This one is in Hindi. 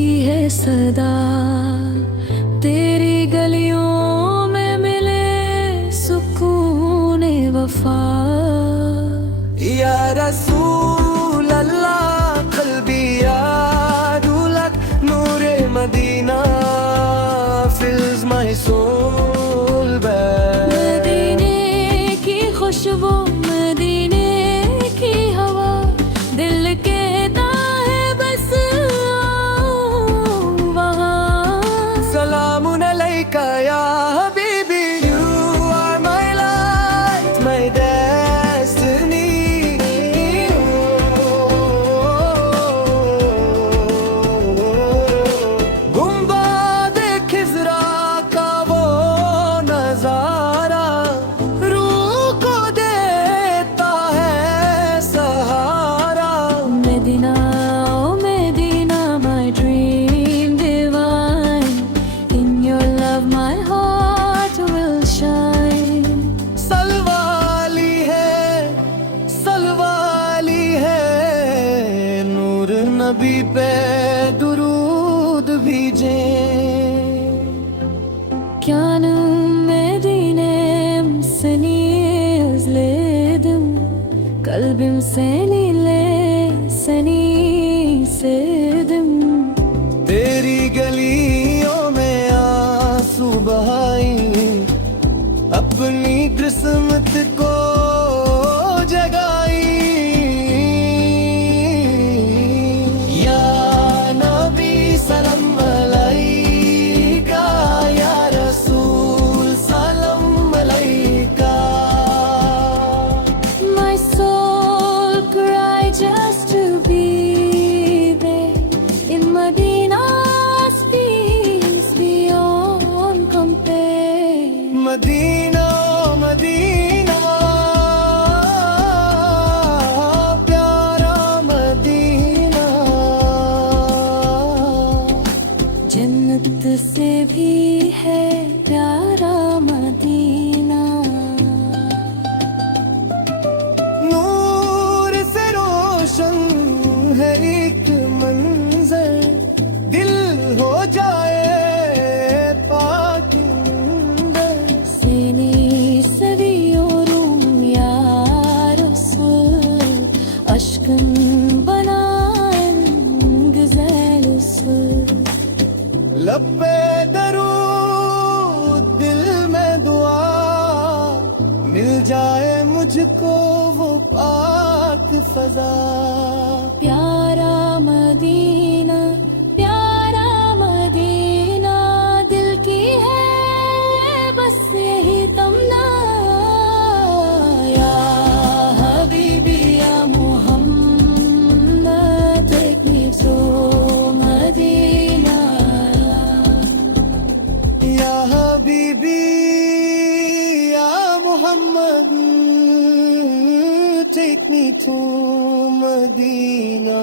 की है सदा, तेरी गलियों में मिले सुकून वफा। या रसूल अल्लाह कल्बी यादुलक, नूरे मदीना फिल्स माय सोल। मदीने की खुशबू, मदीने की हवा, दिल कहता है बस आओ वहाँ। सलामुन अलैका या हबीबी, you are my light my destiny. गुंबद खिज़रा का वो नजारा रूह को देता है सहारा। Medina, oh Medina, my dream divine. In your love my heart will shine. सलवाली है नूर नबी पे दुरूद भेजे। Kânım Medine'm, seni özledim. Kalbim seninle, seni sevdim. तेरी गलियों में आंसू बहाई, अपनी किस्मत को जगाई। या नबी सलाम अलैका, या रसूल सलाम अलैका। My soul cried just to be there in Medina's peace beyond compare. Medina Medina प्यारा मदीना, जन्नत से भी है प्यारा मदीना। नूर से रोशन है एक मंजर, दिल हो जाए पाक अंदर। Seni seviyorum ya Resul, aşkın bana en güzel usul. लब पे दरूद दिल में दुआ, मिल जाए मुझको वो पाक फजा। प्यारा मदीना, प्यारा मदीना, दिल की है बस यही तमन्ना। या हबीबी या Muhammad, take me to Medina. या हबीबी या Muhammad, take me to Medina।